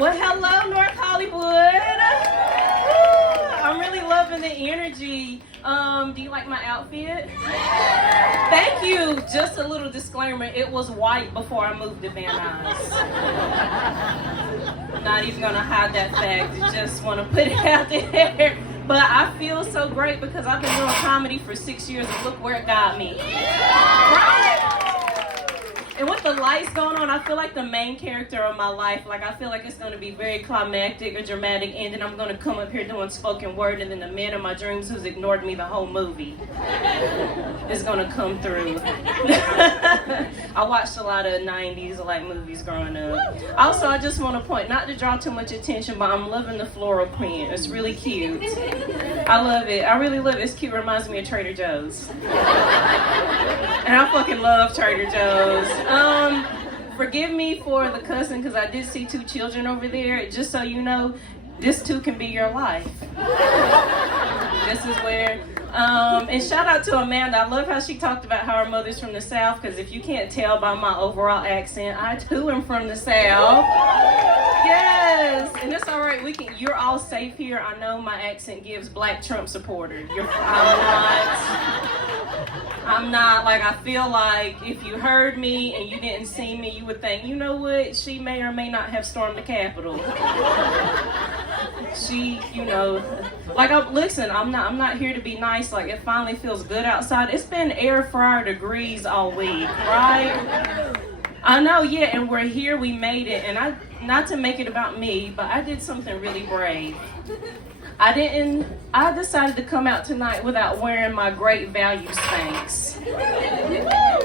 Well, hello, North Hollywood. I'm really loving the energy. Do you like my outfit? Thank you. Just a little disclaimer, it was white before I moved to Van Nuys. I'm not even gonna hide that fact. I just want to put it out there. But I feel so great because I've been doing comedy for 6 years and look where it got me. Right? And with the lights going on, I feel like the main character of my life. Like, I feel like it's going to be very climactic or dramatic, and then I'm going to come up here doing spoken word, and then the man of my dreams who's ignored me the whole movie is going to come through. I watched a lot of 90s like movies growing up. Also, I just want to point, not to draw too much attention, but I'm loving the floral print. It's really cute. I love it. I really love it. It's cute. It reminds me of Trader Joe's. And I fucking love Trader Joe's. Forgive me for the cussing because I did see 2 children over there. Just so you know, this too can be your life. This is where, and shout out to Amanda. I love how she talked about how her mother's from the South, because if you can't tell by my overall accent, I too am from the South. Yes, and it's all right. You're all safe here. I know my accent gives Black Trump supporter. I'm not, like, I feel like if you heard me and you didn't see me, you would think, you know what, she may or may not have stormed the Capitol. She, you know, like, listen, I'm not here to be nice. Like, it finally feels good outside. It's been air fryer degrees all week, right? I know, yeah, and we're here, we made it, and not to make it about me, but I did something really brave. I decided to come out tonight without wearing my great value Spanx.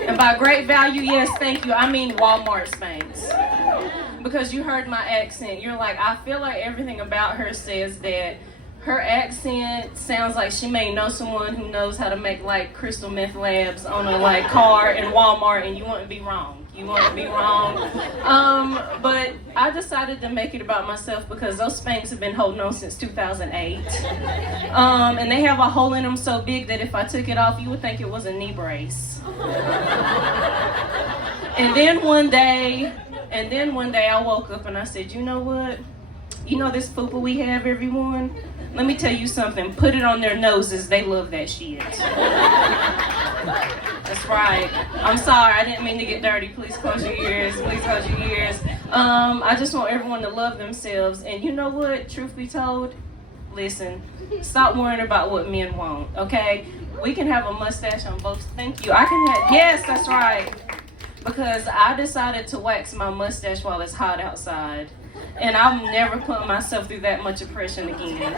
And by great value, yes, thank you, I mean Walmart Spanx. Because you heard my accent, you're like, I feel like everything about her says that her accent sounds like she may know someone who knows how to make like crystal meth labs on a like car in Walmart, and you wouldn't be wrong. You won't be wrong. But I decided to make it about myself because those Spanx have been holding on since 2008. And they have a hole in them so big that if I took it off, you would think it was a knee brace. And then one day I woke up and I said, you know what? You know this fupa we have, everyone? Let me tell you something. Put it on their noses. They love that shit. That's right. I'm sorry. I didn't mean to get dirty. Please close your ears. Please close your ears. I just want everyone to love themselves. And you know what? Truth be told, listen. Stop worrying about what men want, okay? We can have a mustache on both. Thank you. I can have. Yes, that's right. Because I decided to wax my mustache while it's hot outside. And I'm never putting myself through that much oppression again.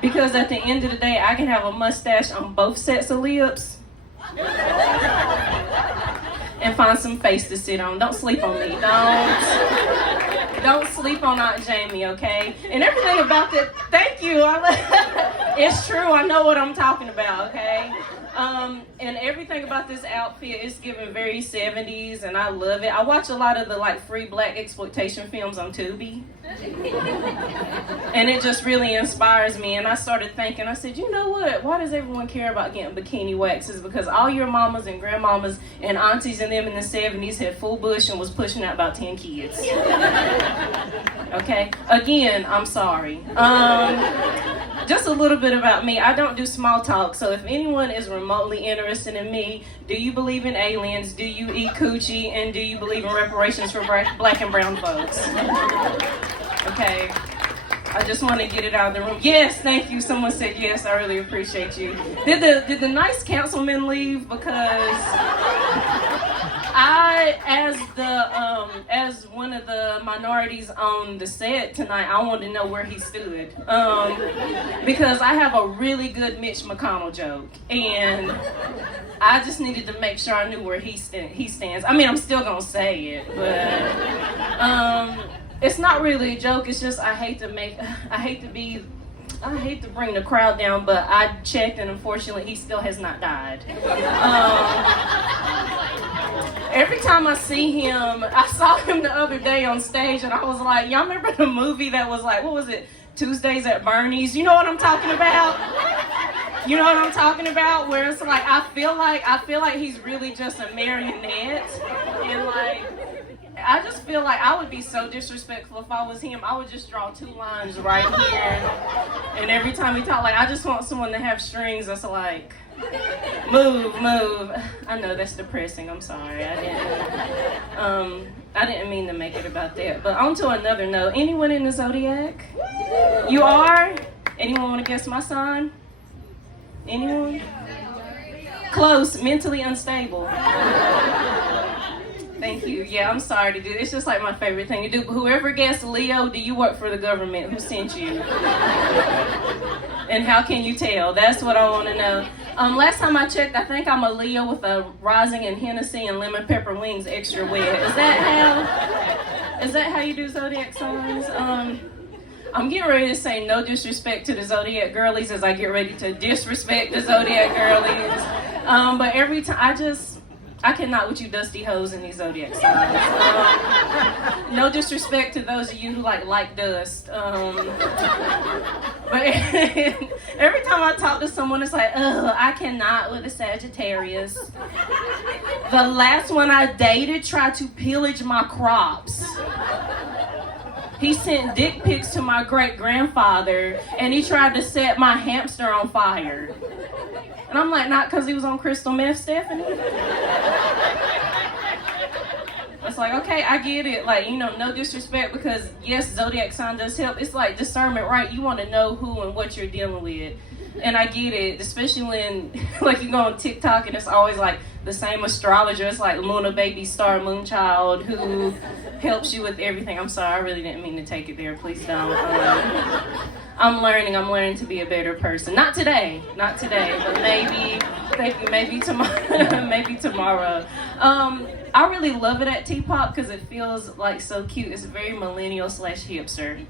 Because at the end of the day, I can have a mustache on both sets of lips and find some face to sit on. Don't sleep on me. Don't sleep on Aunt Jamie, okay? And everything about that, thank you. It's true. I know what I'm talking about, okay? And everything about this outfit is giving very 70s, and I love it. I watch a lot of the like free black exploitation films on Tubi, and it just really inspires me. And I started thinking, I said, you know what? Why does everyone care about getting bikini waxes? Because all your mamas and grandmamas and aunties and them in the 70s had full bush and was pushing out about 10 kids. Okay? Again, I'm sorry. Just a little bit about me. I don't do small talk, so if anyone is remotely interested in me, do you believe in aliens? Do you eat coochie? And do you believe in reparations for black and brown folks? Okay. I just want to get it out of the room. Yes, thank you. Someone said yes. I really appreciate you. Did the nice councilman leave? Because I, as one of the minorities on the set tonight, I wanted to know where he stood. Because I have a really good Mitch McConnell joke, and I just needed to make sure I knew where he stands. I mean, I'm still gonna say it, but it's not really a joke. It's just I hate to bring the crowd down, but I checked, and unfortunately, he still has not died. Every time I see him, I saw him the other day on stage, and I was like, y'all remember the movie that was like, what was it, Tuesdays at Bernie's? You know what I'm talking about? You know what I'm talking about? Where it's like, I feel like he's really just a marionette, and like, I just feel like I would be so disrespectful if I was him. I would just draw 2 lines right here. And every time he talk, like, I just want someone to have strings that's like, move. I know that's depressing. I'm sorry. I didn't mean to make it about that. But on to another note. Anyone in the zodiac? You are? Anyone want to guess my sign? Anyone? Close. Mentally unstable. Thank you. Yeah, I'm sorry to do it. It's just like my favorite thing to do. But whoever guessed Leo, do you work for the government? Who sent you? And how can you tell? That's what I want to know. Last time I checked, I think I'm a Leo with a rising in Hennessy and lemon pepper wings extra wet. Is that how you do zodiac signs? I'm getting ready to say no disrespect to the zodiac girlies as I get ready to disrespect the zodiac girlies. But every time I cannot with you dusty hoes in these zodiac signs. No disrespect to those of you who like dust. But every time I talk to someone, it's like, ugh, I cannot with a Sagittarius. The last one I dated tried to pillage my crops. He sent dick pics to my great-grandfather, and he tried to set my hamster on fire. And I'm like, not because he was on crystal meth, Stephanie? It's like, okay, I get it. Like, no disrespect because, yes, zodiac sign does help. It's like discernment, right? You want to know who and what you're dealing with. And I get it, especially when, like, you go on TikTok and it's always, like, the same astrologer. It's like Luna Baby Star Moonchild who helps you with everything. I'm sorry, I really didn't mean to take it there. Please don't. I'm learning to be a better person. Not today, but maybe tomorrow. Maybe tomorrow. I really love it at Teapop because it feels like so cute. It's very millennial / hipster.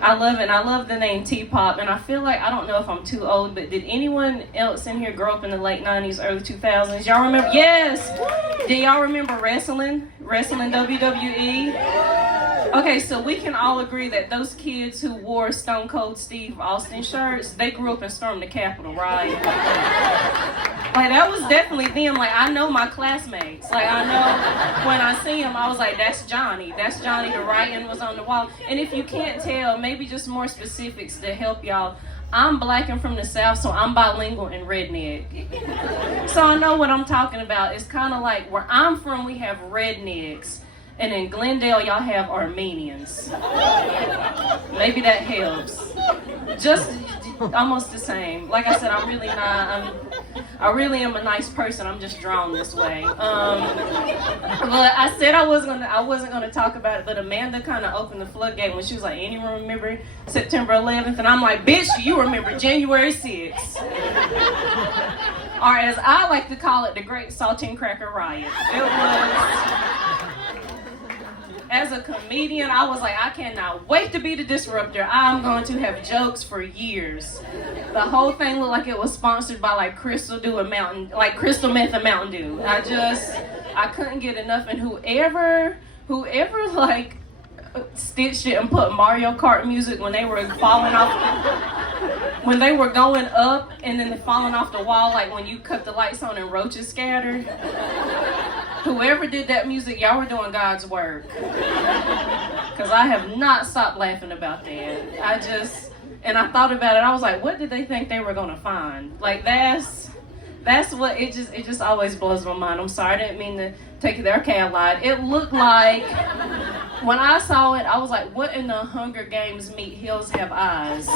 I love it. I love the name Teapop, and I feel like, I don't know if I'm too old, but did anyone else in here grow up in the late 90s, early 2000s? Y'all remember? Yes! Do y'all remember wrestling? Wrestling WWE? Okay, so we can all agree that those kids who wore Stone Cold Steve Austin shirts, they grew up and stormed the Capitol, right? Like, that was definitely them. Like, I know my classmates. Like, I know when I see them, I was like, that's Johnny. That's Johnny. The writing was on the wall. And if you can't tell, maybe just more specifics to help y'all. I'm black and from the South, so I'm bilingual and redneck. So I know what I'm talking about. It's kind of like where I'm from, we have rednecks. And in Glendale, y'all have Armenians. Maybe that helps. Just almost the same. Like I said, I'm really not. I really am a nice person. I'm just drawn this way. But I said I wasn't gonna talk about it. But Amanda kind of opened the floodgate when she was like, "Anyone remember September 11th?" And I'm like, "Bitch, you remember January 6th?" Or as I like to call it, the Great Saltine Cracker Riot. It was. As a comedian, I was like, I cannot wait to be the disruptor. I'm going to have jokes for years. The whole thing looked like it was sponsored by like Crystal Meth and Mountain Dew. I couldn't get enough. And whoever like stitched it and put Mario Kart music when they were falling off, when they were going up and then they're falling off the wall, like when you cut the lights on and roaches scattered. Whoever did that music, y'all were doing God's work. Because I have not stopped laughing about that. And I thought about it, I was like, what did they think they were going to find? Like, that's what, it just always blows my mind. I'm sorry, I didn't mean to take it there. Okay, I lied. It looked like, when I saw it, I was like, what in the Hunger Games meet Hills Have Eyes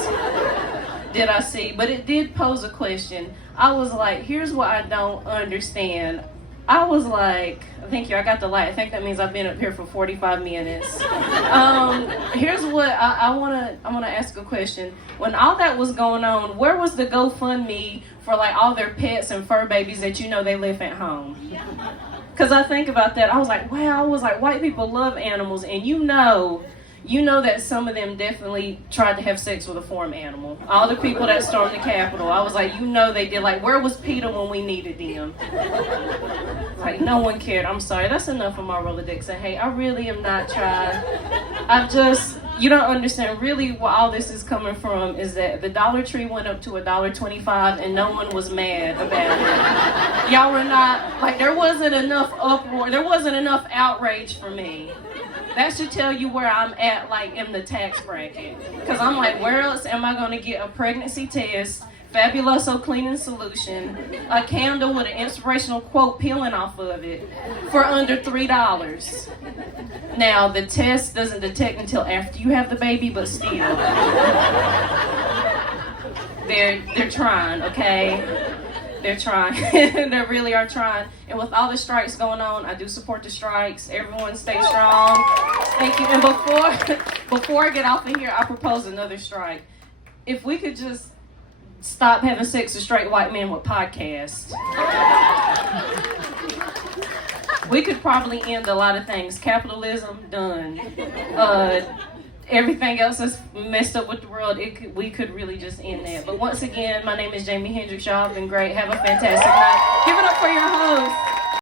did I see? But it did pose a question. I was like, here's what I don't understand. I was like, thank you, I got the light. I think that means I've been up here for 45 minutes. Here's what I wanna ask a question. When all that was going on, where was the GoFundMe for like all their pets and fur babies that they live at home? Because I think about that, I was like, wow, white people love animals, and you know that some of them definitely tried to have sex with a farm animal. All the people that stormed the Capitol, I was like, they did. Like, where was PETA when we needed them? Like, no one cared. I'm sorry. That's enough of my Rolodex. And hey, I really am not trying. You don't understand. Really, where all this is coming from is that the Dollar Tree went up to $1.25 and no one was mad about it. Y'all were not, like, there wasn't enough uproar, there wasn't enough outrage for me. That should tell you where I'm at, like, in the tax bracket. Because I'm like, where else am I going to get a pregnancy test, Fabuloso cleaning solution, a candle with an inspirational quote peeling off of it for under $3? Now, the test doesn't detect until after you have the baby, but still. They're trying, okay? They're trying. They really are trying. And with all the strikes going on, I do support the strikes. Everyone stay strong. Thank you. And before I get off of here, I propose another strike. If we could just stop having sex with straight white men with podcasts. We could probably end a lot of things. Capitalism, done. Everything else that's messed up with the world, we could really just end that. But once again, my name is Jamie Hendricks. Y'all have been great. Have a fantastic night. Give it up for your host.